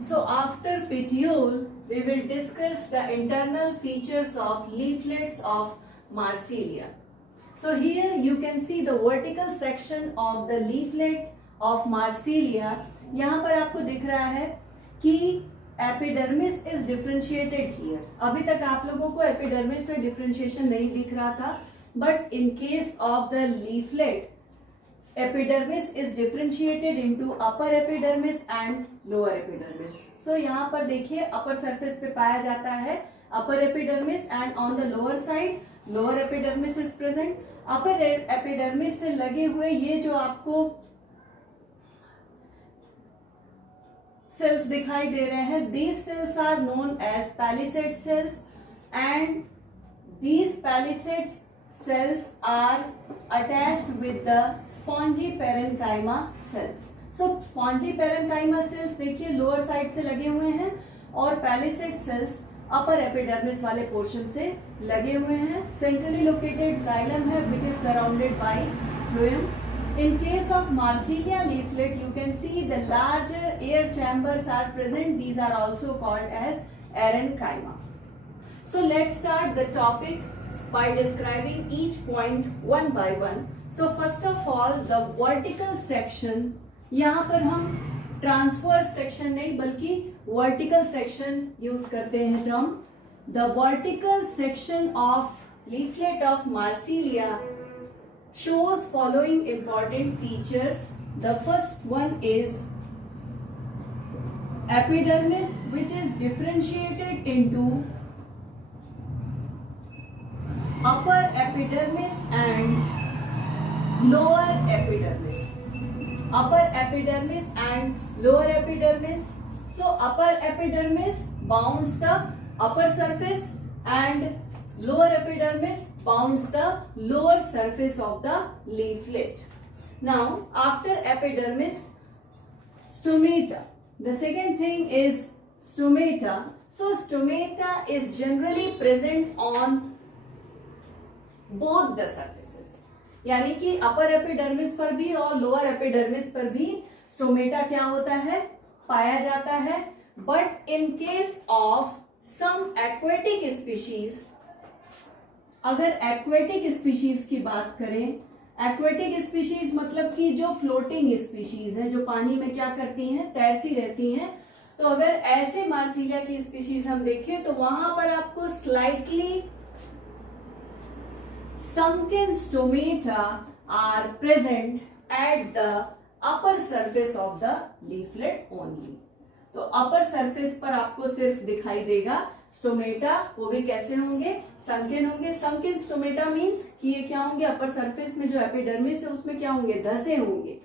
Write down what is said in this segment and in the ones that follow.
So after petiole, we will discuss the internal features of leaflets of Marsilia. So here you can see the vertical section of the leaflet of Marsilia. यहाँ पर आपको दिख रहा है कि epidermis is differentiated here. अभी तक आप लोगों को एपिडर्मिस में डिफरेंशिएशन नहीं दिख रहा था, but in case of the leaflet epidermis is differentiated into upper epidermis and lower epidermis. So यहाँ पर देखिए upper surface पे पाया जाता है upper epidermis and on the lower side lower epidermis is present. upper epidermis से लगे हुए ये जो आपको cells दिखाई दे रहे हैं, these cells are known as palisade cells and these palisade cells are attached with the spongy parenchyma cells. So spongy parenchyma cells देखिए लोअर साइड से लगे हुए हैं और palisade cells अपर एपिडर्मिस वाले पोर्शन से लगे हुए हैं. सेंट्रली लोकेटेड जाइलम है which is surrounded by phloem. In case of Marsilia leaflet, you can see the larger air chambers are present. These are also called as parenchyma. So let's start the topic by describing each point one by one. So first of all, the vertical section. यहाँ पर हम transverse section नहीं बल्कि vertical section use करते हैं term. The vertical section of leaflet of Marsilia shows following important features. The first one is epidermis, which is differentiated into upper epidermis and lower epidermis. Upper epidermis and lower epidermis. So upper epidermis bounds the upper surface and lower epidermis bounds the lower surface of the leaflet. Now after epidermis, stomata. The second thing is stomata. So stomata is generally present on both the surfaces. यानी कि upper epidermis पर भी और lower epidermis पर भी stomata क्या होता है, पाया जाता है. But in case of some aquatic species, अगर एक्वेटिक स्पीशीज की बात करें, एक्वेटिक स्पीशीज मतलब कि जो फ्लोटिंग स्पीशीज है, जो पानी में क्या करती हैं, तैरती रहती हैं, तो अगर ऐसे मार्सिलिया की स्पीशीज हम देखें तो वहां पर आपको slightly sunken stomata are present at the upper surface of the leaflet only. तो upper surface पर आपको सिर्फ दिखाई देगा स्टोमेटा. वो भी कैसे होंगे, sunken होंगे. sunken stomata means कि ये क्या होंगे, upper surface में जो एपिडर्मिस है उसमें क्या होंगे, धसे होंगे.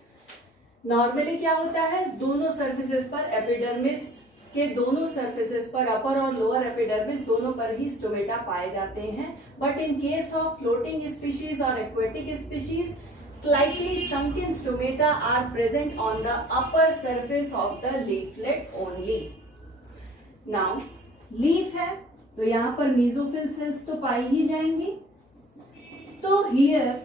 नॉर्मली क्या होता है, दोनों सर्फेसेस पर, एपिडर्मिस के दोनों सर्फेसेस पर, अपर और लोअर एपिडर्मिस दोनों पर ही स्टोमेटा पाए जाते हैं. But in case of floating species और aquatic species, slightly sunken stomata are present on the upper surface of the leaflet only. Now leaf है तो यहाँ पर मेसोफिल सेल्स तो पाई ही जाएंगी. तो here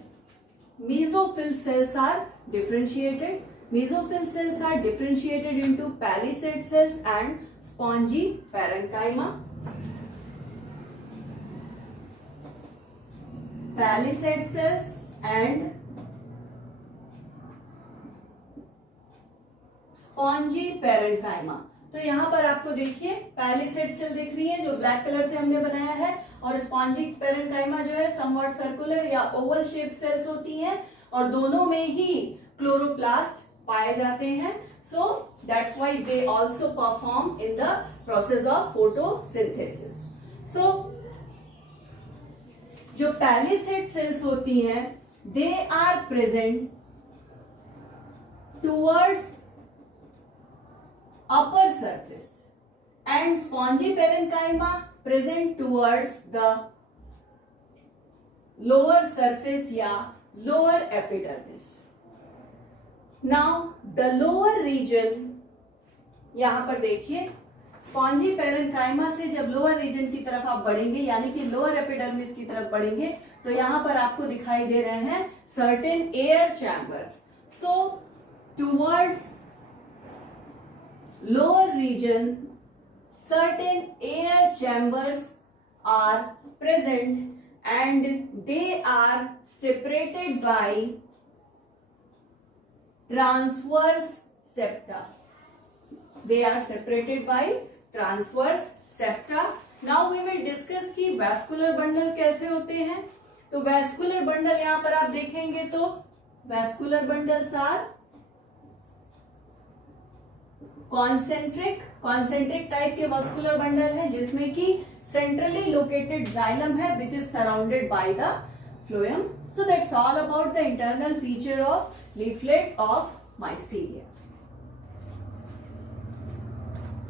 mesophyll cells are differentiated. Mesophyll cells are differentiated into palisade cells and spongy parenchyma. Palisade cells and spongy parenchyma. तो यहाँ पर आपको देखिए पैलिसेड सेल दिख रही है जो ब्लैक कलर से हमने बनाया है, और स्पॉन्जी पेरेंकाइमा जो है समवॉट सर्कुलर या ओवल शेप सेल्स होती हैं, और दोनों में ही क्लोरोप्लास्ट पाए जाते हैं. So that's why they also perform in the process of photosynthesis. So जो पैलिसेड सेल्स होती हैं, they are present towards upper surface and spongy parenchyma present towards the lower surface या lower epidermis. Now the lower region, यहां पर देखिए spongy parenchyma से जब lower reason की तरफ आप बढ़ेंगे, यानी कि लोअर एपिडर्मिस की तरफ बढ़ेंगे, तो यहां पर आपको दिखाई दे रहे हैं certain air chambers. So towards lower region certain air chambers are present and they are separated by transverse septa. They are separated by transverse septa. Now we will discuss कि vascular bundle कैसे होते हैं. तो vascular bundle यहां पर आप देखेंगे तो vascular bundles are concentric type के vascular bundle है जिसमें कि centrally located xylem है which is surrounded by the phloem. So that's all about the internal feature of leaflet of mycelia.